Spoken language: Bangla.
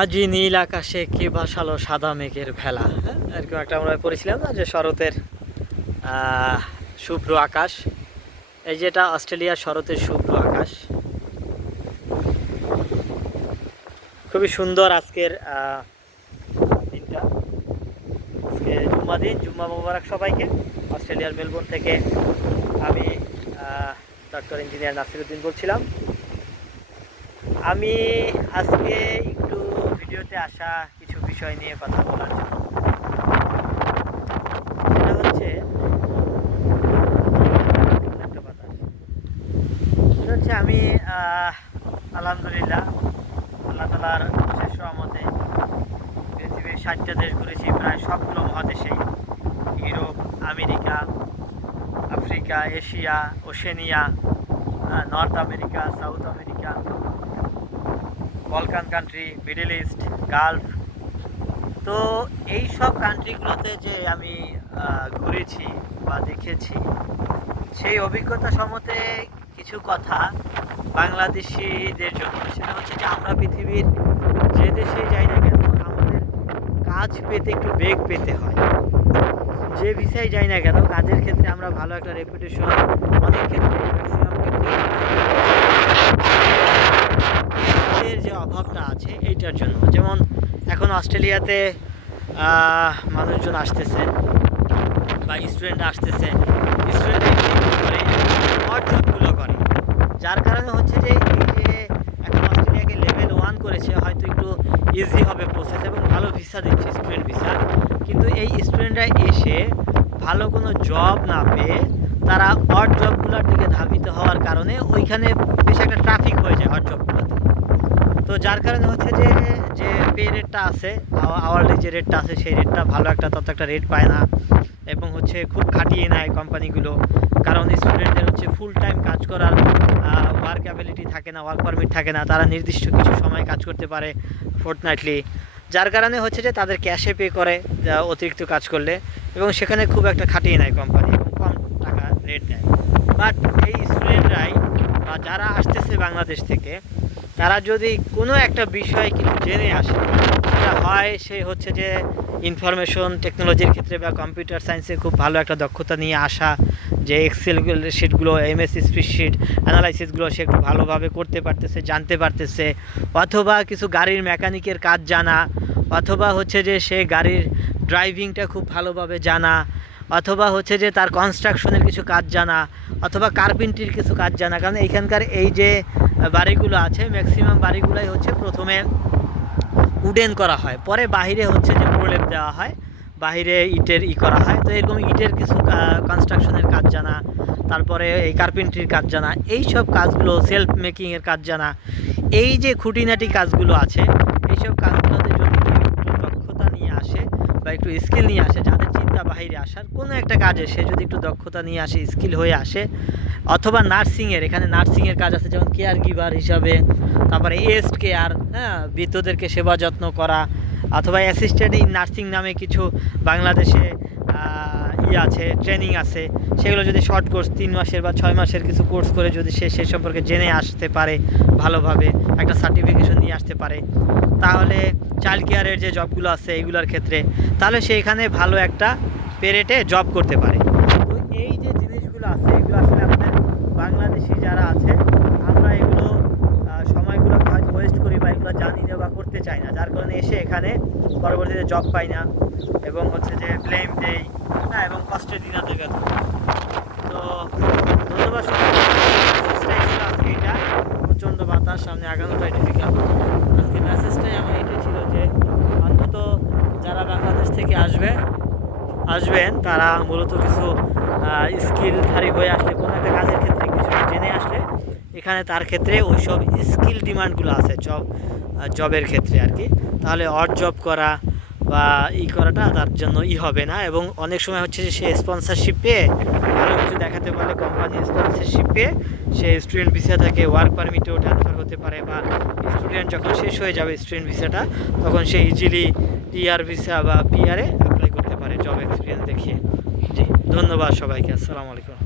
আজি নীল আকাশে কে ভাসালো সাদা মেঘের ভেলা হ্যাঁ? এরকম একটা আমরা পড়েছিলাম না যে শরতের শুভ্র আকাশ? এই যেটা অস্ট্রেলিয়ার শরতের শুভ্র আকাশ। খুবই সুন্দর আজকের দিনটা। আজকে জুম্মা দিন, জুম্মা মোবারক সবাইকে। অস্ট্রেলিয়ার মেলবোর্ন থেকে আমি ডক্টর ইঞ্জিনিয়ার নাসিরুদ্দিন বলছিলাম। আমি আজকে একটু ভিডিওতে আসা কিছু বিষয় নিয়ে কথা বলার জন্য। সেটা হচ্ছে হচ্ছে আমি আলহামদুলিল্লাহ আল্লাহ তালার শেষ আমাতে পৃথিবীর ষাটটা দেশ ঘুরেছি, প্রায় সবগুলো মহাদেশেই। Europe, America, Africa, Asia, Oceania North America, South America. Balkan country Middle East Gulf তো এই সব কান্ট্রিগুলোতে যে আমি ঘুরেছি বা দেখেছি, সেই অভিজ্ঞতা সম্বন্ধে কিছু কথা বাংলাদেশিদের জন্য। সেটা হচ্ছে যে আমরা পৃথিবীর যে দেশে যাই না কেন, আমাদের কাজ পেতে একটু বেগ পেতে হয়। যে ভিসায় যাই না কেন, কাজের ক্ষেত্রে আমরা ভালো একটা রেপুটেশন অনেক ক্ষেত্রে ম্যাক্সিমাম ক্ষেত্রে। যে অভাবটা আছে এইটার জন্য। যেমন এখন অস্ট্রেলিয়াতে মানুষজন আসতেছে বা স্টুডেন্ট আসতেছে। স্টুডেন্ট করে? জবগুলো করে। যার কারণে হচ্ছে যে এই যে এখন অস্ট্রেলিয়াকে লেভেল ওয়ান করেছে, হয়তো একটু ইজি হবে প্রসেস এবং ভালো ভিসা দিচ্ছে স্টুডেন্ট ভিসা কিন্তু এই স্টুডেন্টরা এসে ভালো কোনো জব না পেয়ে তারা অড জবগুলোর দিকে ধাবিত হওয়ার কারণে ওইখানে বেশ একটা ট্রাফিক হয়ে যায় অড জবগুলোতে তো যার কারণে হচ্ছে যে যে পে রেটটা আছে আওয়ারলি যে রেটটা আছে, সেই রেটটা ভালো একটা তত একটা রেট পায় না। এবং হচ্ছে খুব খাটিয়ে নেয় কোম্পানিগুলো কারণ স্টুডেন্টদের হচ্ছে ফুল টাইম কাজ করার ওয়ার্ক অ্যাবিলিটি থাকে না ওয়ার্ক পারমিট থাকে না। তারা নির্দিষ্ট কিছু সময় কাজ করতে পারে ফোর্টনাইটলি যার কারণে হচ্ছে যে তাদের ক্যাশে পে করে অতিরিক্ত কাজ করলে। এবং সেখানে খুব একটা খাটিয়ে নেয় কোম্পানি এবং কম টাকা রেট দেয়। বাট এই স্টুডেন্টরাই বা যারা আসতেছে বাংলাদেশ থেকে তারা যদি কোনো একটা বিষয় কিছু জেনে আসে, সেটা হয় সে হচ্ছে যে ইনফরমেশন টেকনোলজির ক্ষেত্রে বা কম্পিউটার সায়েন্সে খুব ভালো একটা দক্ষতা নিয়ে আসা, যে এক্সেল শিটগুলো এমএস স্প্রিডশিট অ্যানালাইসিসগুলো সে একটু ভালোভাবে করতে পারতেছে, জানতে পারতেছে, অথবা কিছু গাড়ির মেকানিকের কাজ জানা, অথবা হচ্ছে যে সে গাড়ির ড্রাইভিংটা খুব ভালোভাবে জানা, অথবা হচ্ছে যে তার কনস্ট্রাকশনের কিছু কাজ জানা, অথবা কার্পেন্ট্রির কিছু কাজ জানা, কারণ এইখানকার এই যে বাড়িগুলো আছে ম্যাক্সিমাম বাড়িগুলোই হচ্ছে প্রথমে উডেন করা হয়। পরে বাহিরে হচ্ছে যে প্রলেপ দেওয়া হয়, বাহিরে ইটের ই করা হয়। তো এরকম ইটের কিছু কনস্ট্রাকশনের কাজ জানা, তারপরে এই কার্পেন্ট্রির কাজ জানা এই সব কাজগুলো সেলফ মেকিংয়ের কাজ জানা, এই যে খুঁটিনাটি কাজগুলো আছে, এইসব কাজগুলোতে যদি একটু দক্ষতা নিয়ে আসে বা একটু স্কিল নিয়ে আসে, যাদের চিন্তা বাহিরে আসার কোনো একটা কাজে সে যদি একটু দক্ষতা নিয়ে আসে স্কিল হয়ে আসে অথবা নার্সিংয়ের, এখানে নার্সিংয়ের কাজ আছে, যেমন কেয়ার গিভার হিসাবে, তারপরে এস্ট কেয়ার হ্যাঁ বৃদ্ধদেরকে সেবা যত্ন করা, অথবা অ্যাসিস্ট্যান্ট ইন নার্সিং নামে কিছু বাংলাদেশে ই আছে ট্রেনিং আছে, সেগুলো যদি শর্ট কোর্স তিন মাসের বা ছয় মাসের কিছু কোর্স করে যদি সে সে সম্পর্কে জেনে আসতে পারে ভালোভাবে, একটা সার্টিফিকেশন নিয়ে আসতে পারে, তাহলে চাইল্ড কেয়ারের যে জবগুলো আছে এইগুলোর ক্ষেত্রে, তাহলে সে এখানে ভালো একটা পেরেটে জব করতে পারে তো এই যে জিনিসগুলো আছে এগুলো আসলে আমাদের বাংলাদেশি যারা আছে, আমরা এগুলো সময়গুলো হয়তো ওয়েস্ট করি বা এগুলো জানি না বা করতে চাই না। যার কারণে এসে এখানে পরবর্তীতে জব পাই না এবং হচ্ছে যে ব্লেম দেই হ্যাঁ এবং কষ্টের দিনাতে গেছে তো ধন্যবাদ এটা, প্রচণ্ড বাতাস, সামনে আগানোটাই ডিফিকাল্ট আজকে মেসেজটাই আমার এটাই ছিল যে, অন্তত যারা বাংলাদেশ থেকে আসবে, আসবেন, তারা মূলত কিছু স্কিলধারী হয়ে আসলে কোনো একটা কাজের ক্ষেত্রে জেনে আসলে, এখানে তার ক্ষেত্রে ওই সব স্কিল ডিমান্ডগুলো আছে জব জবের ক্ষেত্রে আর কি। তাহলে অড জব করা বা ই করাটা তার জন্য ই হবে না এবং অনেক সময় হচ্ছে যে সে স্পন্সরশিপ পেয়ে ভালো কিছু দেখাতে পারলে কোম্পানি স্পন্সরশিপ পেয়ে সে স্টুডেন্ট ভিসা থেকে ওয়ার্ক পারমিটেও ট্রান্সফার হতে পারে বা স্টুডেন্ট যখন শেষ হয়ে যাবে স্টুডেন্ট ভিসাটা তখন সে ইজিলি পিআর ভিসা বা পিআরে অ্যাপ্লাই করতে পারে জব এক্সপিরিয়েন্স দেখিয়ে। জি, ধন্যবাদ সবাইকে, আসসালামু আলাইকুম।